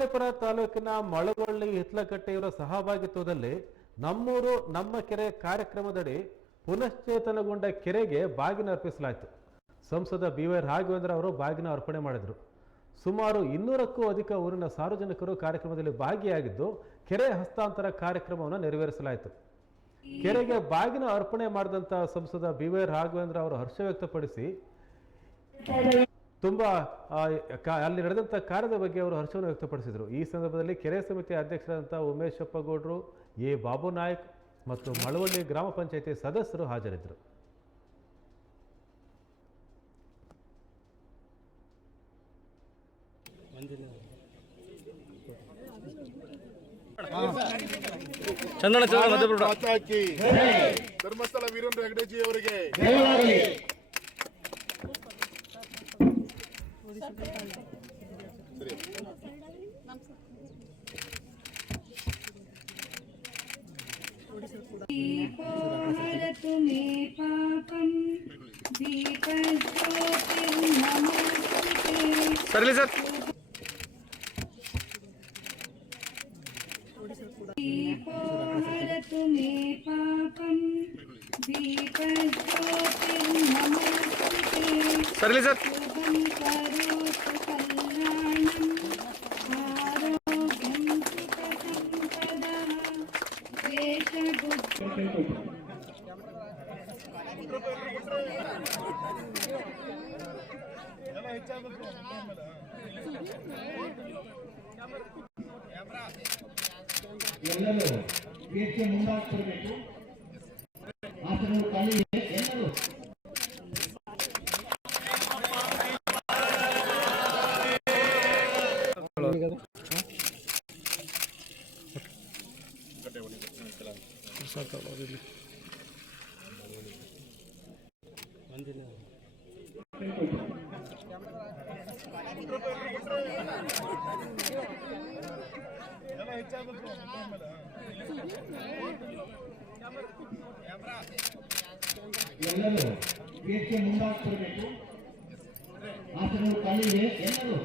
ಶಿಕಾರಿಪುರ ತಾಲೂಕಿನ ಮಳವಳ್ಳಿ ಹಿತ್ಲಕಟ್ಟೆಯವರ ಸಹಭಾಗಿತ್ವದಲ್ಲಿ ನಮ್ಮೂರು, ನಮ್ಮ ಕೆರೆ ಕಾರ್ಯಕ್ರಮದಡಿ ಪುನಶ್ಚೇತನಗೊಂಡ ಕೆರೆಗೆ ಬಾಗಿನ ಅರ್ಪಿಸಲಾಯಿತು. ಸಂಸದ ಬಿ ವೈ ರಾಘವೇಂದ್ರ ಅವರು ಬಾಗಿನ ಅರ್ಪಣೆ ಮಾಡಿದರು. ಸುಮಾರು ಇನ್ನೂರಕ್ಕೂ ಅಧಿಕ ಊರಿನ ಸಾರ್ವಜನಿಕರು ಕಾರ್ಯಕ್ರಮದಲ್ಲಿ ಭಾಗಿಯಾಗಿದ್ದು, ಕೆರೆ ಹಸ್ತಾಂತರ ಕಾರ್ಯಕ್ರಮವನ್ನು ನೆರವೇರಿಸಲಾಯಿತು. ಕೆರೆಗೆ ಬಾಗಿನ ಅರ್ಪಣೆ ಮಾಡಿದಂತಹ ಸಂಸದ ಬಿ ವೈ ರಾಘವೇಂದ್ರ ಅವರು ಹರ್ಷ ವ್ಯಕ್ತಪಡಿಸಿ ತುಂಬ ಆ, ಕಾ- ಅಲ್ಲಿ ನಡೆದಂಥ ಕಾರ್ಯದ ಬಗ್ಗೆ ಅವರು ಹರ್ಷವನ್ನು ವ್ಯಕ್ತಪಡಿಸಿದರು. ಈ ಸಂದರ್ಭದಲ್ಲಿ ಕೆರೆ ಸಮಿತಿ ಅಧ್ಯಕ್ಷರಾದಂಥ ಉಮೇಶ್ ಅಪ್ಪಗೌಡರು ಎ. ಬಾಬು ನಾಯಕ್ ಮತ್ತು ಮಳವಳ್ಳಿ ಗ್ರಾಮ ಪಂಚಾಯಿತಿ ಸದಸ್ಯರು ಹಾಜರಿದ್ದರು. ಚಂದನ ಚಂದನ ಮಧ್ಯಪ್ರಭು. ಮಾತಾಕಿ. ಧರ್ಮಸ್ಥಳ ವೀರೇಂದ್ರ ಹೆಗಡೆಜಿ ಅವರಿಗೆ दीपोहरतु मे पापम दीपज्योतिर्नमोऽस्तुते सर दीपोहरतु मे पापम दीपज्योतिर्नमोऽस्तुते सरले सर। ಎಲ್ಲರೂ ವೇದಿಕೆ ಮುಂದಾಗ್ತಿರಬೇಕು ಆಸನಗಳು ಖಾಲಿ ಎಲ್ಲರೂ ವೇದಿಕೆ ಮುಂದಾಗ್ತಿರಬೇಕು. ಆಸನಗಳು ಖಾಲಿ ಇದೆ ಎಲ್ಲರೂ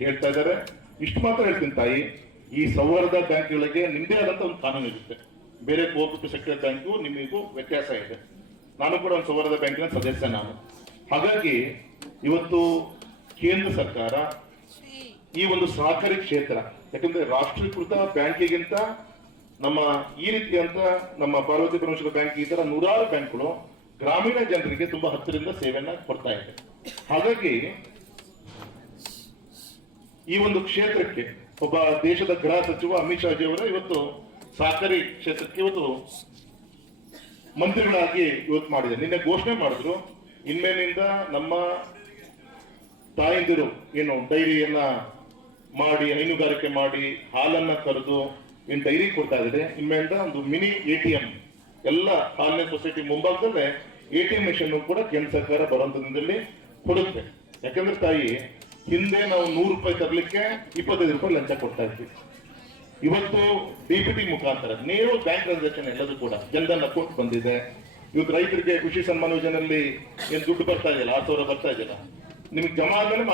ಹೇಳ್ತಾ ಇದ್ದಾರೆ. ಇಷ್ಟು ಮಾತ್ರ ಹೇಳ್ತೀನಿ ತಾಯಿ. ಈ ಸೌಹಾರ್ದ ಬ್ಯಾಂಕ್ಗಳಿಗೆ ನಿಮ್ಮದೇ ಆದಂತ ಒಂದು ಕಾನೂನು ಇರುತ್ತೆ. ಬೇರೆ ಕೋಆಪರೇಟಿವ್ ಸೆಕ್ಟರ್ ಬ್ಯಾಂಕು ನಿಮಗೂ ವ್ಯತ್ಯಾಸ ಇದೆ. ನಾನು ಕೂಡ ಒಂದು ಸೌಹಾರ್ದ ಬ್ಯಾಂಕಿನ ಸದಸ್ಯ ನಾನು. ಹಾಗಾಗಿ ಇವತ್ತು ಕೇಂದ್ರ ಸರ್ಕಾರ ಈ ಒಂದು ಸಹಕಾರಿ ಕ್ಷೇತ್ರ, ಯಾಕಂದ್ರೆ ರಾಷ್ಟ್ರೀಕೃತ ಬ್ಯಾಂಕಿಗಿಂತ ನಮ್ಮ ಈ ರೀತಿಯಂತ ನಮ್ಮ ಪಾರ್ವತಿ ಪರಮೇಶ್ವರ ಬ್ಯಾಂಕ್ ಈ ತರ ನೂರಾರು ಬ್ಯಾಂಕ್ಗಳು ಗ್ರಾಮೀಣ ಜನರಿಗೆ ತುಂಬಾ ಹತ್ತಿರದಿಂದ ಸೇವೆಯನ್ನ ಕೊಡ್ತಾ ಇದೆ. ಹಾಗಾಗಿ ಈ ಒಂದು ಕ್ಷೇತ್ರಕ್ಕೆ ಒಬ್ಬ ದೇಶದ ಗೃಹ ಸಚಿವ ಅಮಿತ್ ಶಾ ಅವರ ಇವತ್ತು ಸಹಕಾರಿ ಕ್ಷೇತ್ರಕ್ಕೆ ಇವತ್ತು ಮಂತ್ರಿಗಳಾಗಿ ಇವತ್ತು ಮಾಡಿದೆ ನಿನ್ನೆ ಘೋಷಣೆ ಮಾಡಿದ್ರು, ಇನ್ಮೇಲಿಂದ ನಮ್ಮ ತಾಯಂದಿರು ಏನು ಡೈರಿಯನ್ನ ಮಾಡಿ, ಹೈನುಗಾರಿಕೆ ಮಾಡಿ ಹಾಲನ್ನ ಕರೆದು ಏನ್ ಡೈರಿ ಕೊಡ್ತಾ ಇದ್ರೆ ಇನ್ಮೇಲಿಂದ ಒಂದು ಮಿನಿ ಎ ಟಿ ಎಂ, ಎಲ್ಲ ಹಾಲಿನ ಸೊಸೈಟಿ ಮುಂಭಾಗದಲ್ಲೇ ಎ ಟಿ ಎಂ ಮಿಷನ್ ಕೂಡ ಕೇಂದ್ರ ಸರ್ಕಾರ ಬರುವಂತ ದಿನದಲ್ಲಿ ಕೊಡುತ್ತೆ. ಯಾಕಂದ್ರೆ ತಾಯಿ, ಹಿಂದೆ ನಾವು ನೂರು ರೂಪಾಯಿ ತರಲಿಕ್ಕೆ ಇಪ್ಪತ್ತೈದು ರೂಪಾಯಿ ಲಂಚ ಕೊಡ್ತಾ ಇದ್ವಿ. ಇವತ್ತು ಡಿಬಿಟಿ ಮುಖಾಂತರ ನೇರ ಬ್ಯಾಂಕ್ ಟ್ರಾನ್ಸಾಕ್ಷನ್ ಎಲ್ಲದೂ ಕೂಡ ಜನಧನ್ ಅಕೌಂಟ್ ಬಂದಿದೆ. ಇವತ್ತು ರೈತರಿಗೆ ಕೃಷಿ ಸನ್ಮಾನ ಯೋಜನೆಯಲ್ಲಿ ಏನ್ ದುಡ್ಡು ಬರ್ತಾ ಇದೆಯಲ್ಲ, ಆರು ಸಾವಿರ ಬರ್ತಾ ಇದೆಯಲ್ಲ, ನಿಮ್ಗೆ ಜಮಾ ಆದ್ಮೇಲೆ